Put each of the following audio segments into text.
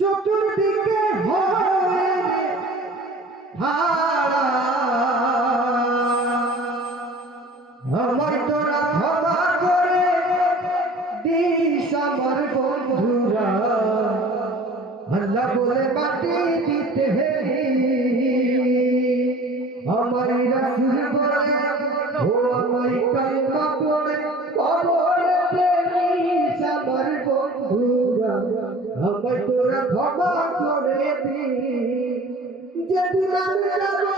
চতুর্দিকে হবে হারা আমার তোরা আল্লাহ বলে মাটি দিতে হেরি আমার রাসুল বলে, ও আমার কালমা পড়ে কবরে দিস আমার বন্ধুরা আমার তোরা ক্ষমা করে দিস যেদিন আমি যাব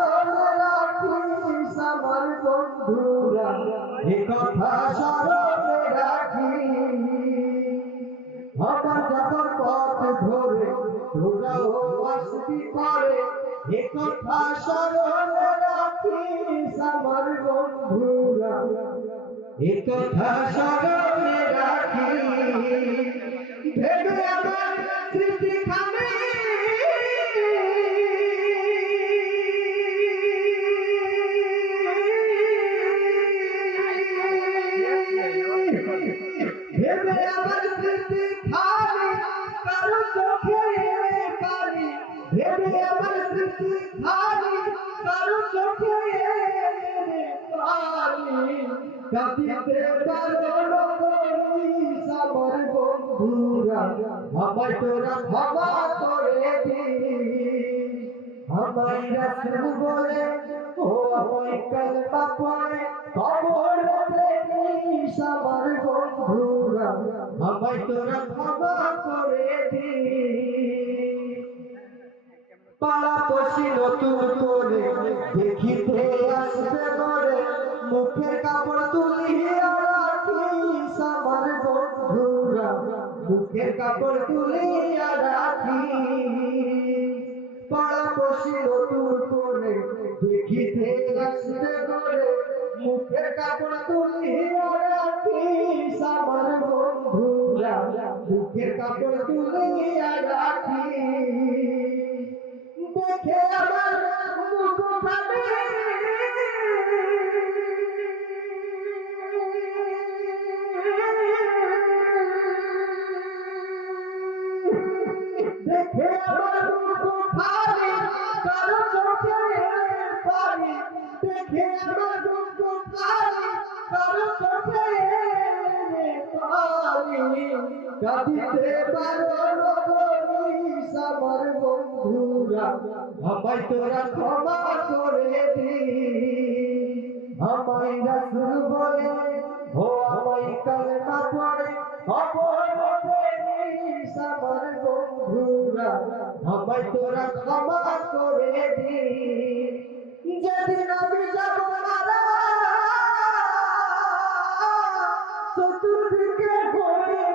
কথা স্মরণে রাখিস আমার যাবার পথ ধরে তোরাও আসবি পারে এ কথা স্মরণে রাখিস আমার বন্ধুরা। এ রাখিস ভেবে আমার ভেবে আমার স্মৃতি খালি কারও চোখে পানি। বলে ও আমায় কালমা কবর আমায় তোরা ক্ষমা করে দিস পাড়া পশি নতুন করে দেখিতে আসবে করে মুখের কাপড় তুলিয়া রাখিস আমার বন্ধুরা। মুখের কাপড় তুলিয়া রাখিস পাড়া পশি নতুন করে দেখিতে আসবে করে মুখের কাপড় তুলিয়া কাপড় তুলিয়া রাখিস দেখে আমার মুখ ভাবে দেখে আমার মুখ খালি কারও চোখে পানি। দেখে আমার মুখ খালি কারও চোখে পানি কাঁদিতে পারো আমার বন্ধুরা। আমায় তোরা ক্ষমা করে দিস আমায় রাসূল যেদিন আমি যাব মারা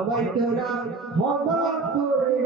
আমায় তোরা ক্ষমা করে